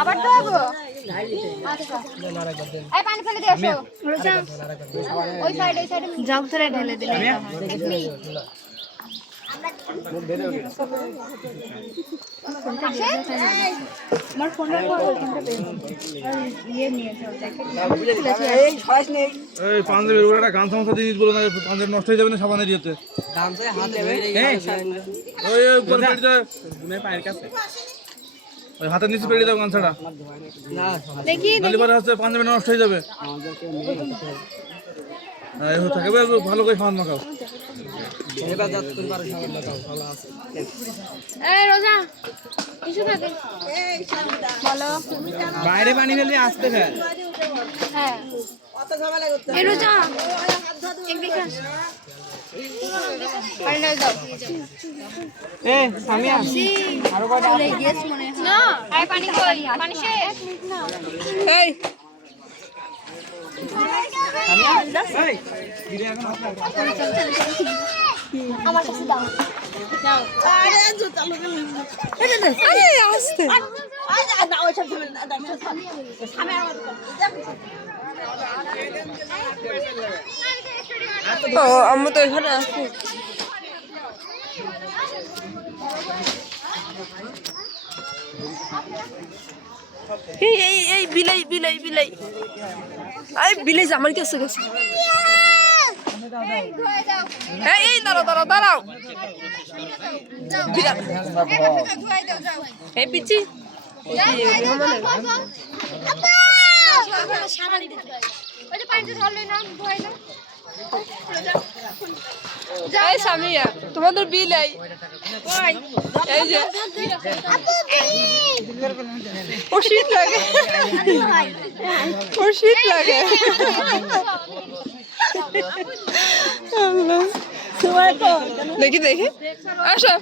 আবার তো আবো এই পানি ফেলে দিয়ে আসো ওই সাইডে জগ ধরে ঢেলে দিলে আমার ফোন রাখো ফোনটা ইয়ে নিয়েছে এই ছড়াস নেই এই পাঞ্জাবের উপরে একটা গান সমস্যা দিয়ে বলো না পাঞ্জাব নষ্ট হয়ে যাবে না সাবানের দিয়েতে গামছে হাত লেগে ওই উপর পেড়ে দাও গুনের পায়ের কাছে ওই হাতের নিচে পেড়ে দাও গামছাটা না দেখি নালিবার আছে পাঞ্জাবে নষ্ট হয়ে যাবে এই হতে থাকবে ভালো করে ফান মাখাও এবার যত তুমি পারো সাবান লাগাও ভালো আছে এই রোজা কিছু থাকে বলো বাইরে পানি ফেলে আসতে ফেল হ্যাঁ কত ঝামেলা করতে এই রোজা এক দেখাস পানি দাও এ সামিয়া আরো কয়টা চলে গিয়েছ মনে হয় না আয় পানি কই পানি শেষ না এই সামিয়া এই ভিডিও এখন আমার কাছে দাও দাও আরে জুতা লাগালাম আরে আস্তে আরে না ওই সব সামনে আমার ও আম্মু তো এখানে আছে এই এই এই বিলাই বিলাই বিলাই আই বিলাই আমার কাছে গেছে এই ধুয়ে দাও এই এই দাঁড়াও দাঁড়াও দাঁড়াও যাও এই বাচ্চাটা ধুয়ে দাও যাও এই পিচি যাও আব্বা সারা দিতে ওই যে পানিতে ঢাললে না ধুয়ে দাও এই সামিয়া তোমাদের বিলাই কই এই যে আপু ও শীত লাগে ও শীত লাগে আল্লাহ দেখি দেখি আসো